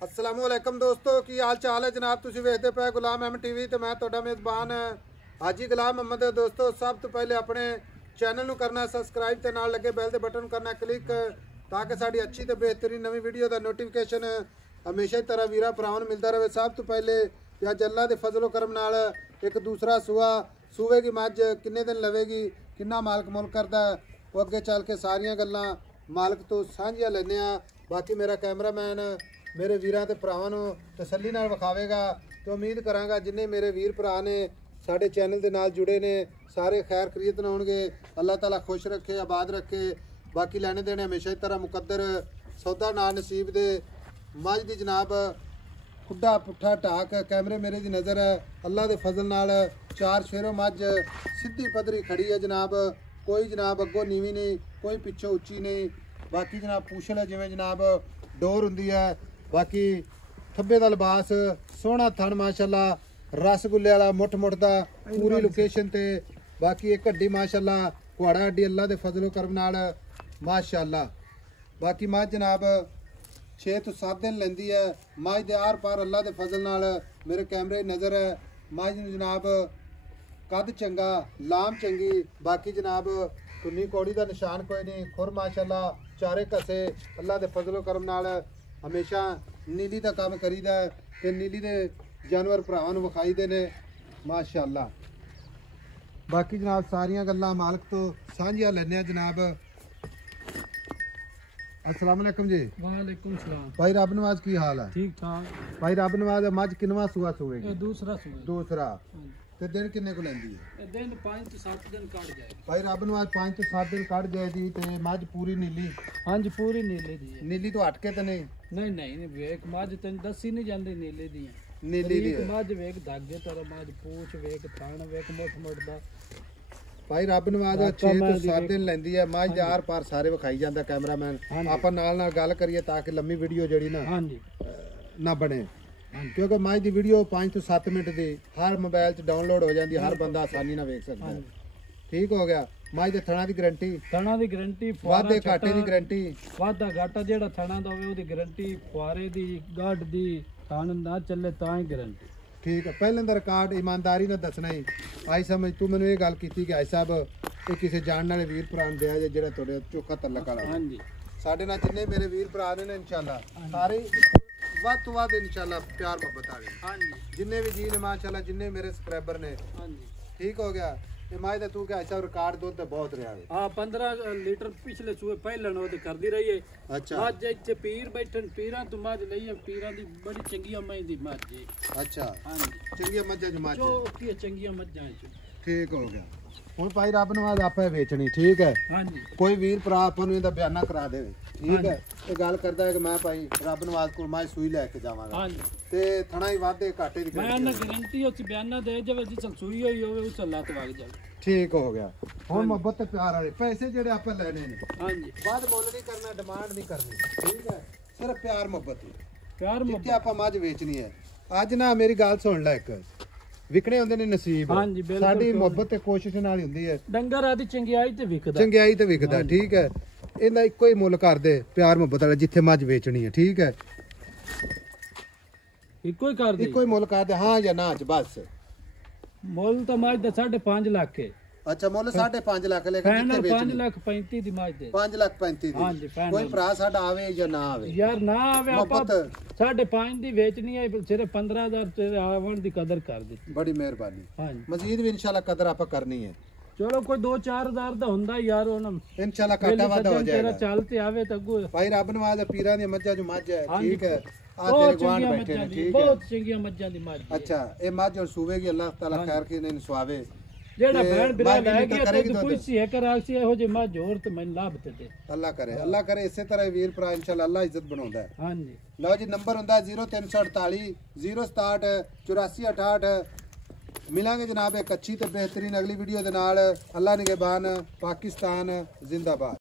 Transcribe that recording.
अस्सलामुअलैकुम दोस्तों की हाल चाल है जनाब। तुसीं वेखदे पे गुलाम अहमद टीवी ते मैं तुहाडा मेज़बान हाजी गुलाम अहमद। दोस्तों सब तो पहले अपने चैनल नूं करना सबसक्राइब ते नाल लगे बैल दे बटन करना क्लिक ताकि साडी अच्छी ते बेहतरीन नवी वीडियो दा नोटिफिकेशन हमेशा तरह वीरा भरावां नूं मिलदा रहे। सब तो पहले अज अल्लाह दे फजलो करम नाल एक दूसरा सूवे की मझ किन्ने दिन लवेगी, किन्ना मालक मुल करदा वो अगे चल के सारियां गल्लां मालक तो साझियां लैने आ। बाकी मेरा कैमरामैन मेरे वीरां ते भरावां नूं तसल्ली नाल विखावेगा तो उम्मीद करांगा जिन्ने मेरे वीर भरा ने साडे चैनल दे नाल जुड़े ने सारे खैर खरीत होणगे। अल्लाह ताला खुश रखे, आबाद रखे। बाकी लैने देने हमेशा ही तरह मुकद्दर सौदा ना नसीब दे। मझ दी जनाब खुड्डा पुट्ठा ढाक कैमरे मेरे दी नज़र है। अल्लाह दे फजल नाल चार शेरों मझ सीधी पदरी खड़ी है जनाब। कोई जनाब अगों नीवी नहीं, कोई पिछों उच्ची नहीं। बाकी जनाब पूछल है जिवें जनाब डोर हुंदी है। बाकी थब्बे दा लिबास सोहना थन माशाअल्लाह रसगुल्ले वाला मुठ मुठ दा पूरी लोकेशन ते। बाकी एक हड्डी माशाअल्लाह घोड़ा हड्डी अल्लाह दे फजलो करम नाल माशाअल्लाह। बाकी मझ जनाब 6 तो 7 दिन लैंदी है। मझ दे आर पार अल्लाह दे फजल नाल मेरे कैमरे नज़र है। मझ नूं जनाब कद चंगा, लाम चंगी। बाकी जनाब कुन्नी कौड़ी का निशान कोई नहीं। खुर माशाअल्लाह चारे कसे अल्लाह दे फजलो करम नाल हमेशा नीली का काम करीदा है ते नीली दे जानवर भरावां नूं विखाईदे ने माशाअल्लाह। बाकी जनाब सारियां गल्लां मालक तो साझियां लैने जनाब। अस्सलाम वालेकुम जी। वालेकुम सलाम भाई रब नवाज की हाल है? ठीक ठाक भाई रब नवाज मझ किनवा सूआ सूएगी? दूसरा दूसरा ते दिन किन्ने को लैंदी है? दिन 5 तो 7 दिन कट जाए। भाई रब नवाज 5 तो 7 दिन कट जाएगी ते मझ पूरी नीली? हाँ जी पूरी नीले दी है। नीली तो हट के तो नहीं? नहीं नहीं वेख मझ तेन दसी नहीं जाती नीले दी नीली दी मझ वेख धागे तरह मझ पूछ वेख थान वेख मुठ मुठ दा। भाई रब नवाज 6 तो 7 दिन लैंदी है। मझ दे आर पार सारे विखाई जांदा कैमरामैन। आपां नाल गल करिए ताकि लंबी वीडियो जड़ी ना हाँ जी ना बने क्योंकि मझ दी वीडियो 5 तो 7 मिनट दी हर मोबाइल च डाउनलोड हो जाती, हर बंदा आसानी ना वेख सकता है। ठीक हो गया। मझ दे थणा दी गारंटी, थणा दी गारंटी, वाधे घाटे दी गारंटी, वाधा घाटा जेड़ा थणा दा होवे ओदी गारंटी, फुआरे दी गढ़ दी थण ना चले तां ही गारंटी। ठीक है। पहले दा रिकॉर्ड ईमानदारी ना दसना ही। आई समझ तू मैनू ये गल कीती कि आई साहब ये किसी जानने वाले वीर भरा दिया जे जेड़ा तुहाडे चोखा तलक वाला। हाँ जी साडे नाल जिन्ने मेरे वीर भरा ने इंशाअल्लाह सारे वध तो वध इंशाअल्लाह प्यार मोहब्बत आवे। हाँ जी जिन्ने भी जी ने माशाअल्लाह जिन्ने मेरे सब्सक्राइबर ने। हाँ जी ठीक हो गया। ये माय दा तू क्या ऐसा रिकॉर्ड दुध ते बहुत रहा है। हाँ 15 लीटर पिछले सूए पहले वो करती रही है। अच्छा मझ इतने पीर बैठन पीरां तो मझ लई है। पीरां दी बड़ी चंगिया मई दी मझ है। अच्छा हाँ जी चंगिया मज्जा जमा जो की चंगिया मझां च। ठीक हो गया। हुण भाई रब नवाज आपे वेचनी। ठीक है। हाँ जी कोई वीर भरा आपां नूं इहदा बयाना करा देवे। ठीक है। ये गल करदा है कि मैं भाई रब नवाज कोल मैं सूई लैके जावांगा हाँ जी ते थणा ही वाधे घाटे दी मैं ना गारंटी उस बयाना दे जब जिस सूई होई होवे उस लत वग जाए। ठीक हो गया। हुण मोहब्बत ते प्यार वाले पैसे जेड़े आपां लेने ने हाँ जी बाद मुल नहीं करना, डिमांड नहीं करनी। ठीक है। सिर्फ प्यार मोहब्बत प्यार जिथे आपां मझ वेचनी है। अज ना मेरी गल सुन लै, एक विकने होंदे ने नसीब। हाँ जी बिल्कुल साडी मोहब्बत ते कोशिश नाल ही हुंदी है। डंगर आदी चंगियाई ते विकदा, चंगियाई ते विकदा। ठीक है। इहदा इक्को ही मुल कर दे प्यार मोहब्बत वाला जिथे मझ वेचनी है। ठीक है। इको ही कर दे, इक्को ही मुल कर दे हाँ या ना च बस। मुल तो मझ दा 5.5 लाख है। अच्छा मुल 5.5 लाख लेकिन फाइनल जिथे 5 वेचनी लाख 35 दी मझ दे 5,35,000 हाँ दी। जी फाइनल कोई भरा साडा आवे या ना आवे यार ना आवे आपा मोहब्बत 5.5 दी बेचनी है सिर्फ 15,000 तेरे आवन दी कदर कर दी। बड़ी मेहरबानी। हाँ जी मजीद भी इंशाल्लाह कदर आपां करनी है। चलो कोई 2-4 हज़ार दा हुंदा यार हुन इंशाल्लाह काटा वादा हो तेरा जाएगा। चलते आवे तो अगो भाई रब नवाज पीरां दी मज्जा जो मझ है। हाँ ठीक जी। है। आ तेरे बहुत गुआंढ चंगिया बैठे ने। मज्जां दी, ठीक है। बहुत चंगिया मज्जां दी मझ। अच्छा ये मझ और सूवेगी अल्लाह ताला खैर की ने सुआवे जेड़ा ते भैन बिरा मां भी लै निकल गया करेगी तो दुध। पुछसी है कर आसी हो जे मझ और ते मैं लाभ ते दे। अल्लाह करे इसे तरह वीर भरा इंशाल्लाह अल्लाह इज्जत बनाउंदा है। हाँ जी लो जी नंबर हुंदा 0348 067 8468। मिलांगे जनाब एक अच्छी ते बेहतरीन अगली वीडियो दे नाल। अल्लाह निगहबान। पाकिस्तान जिंदाबाद।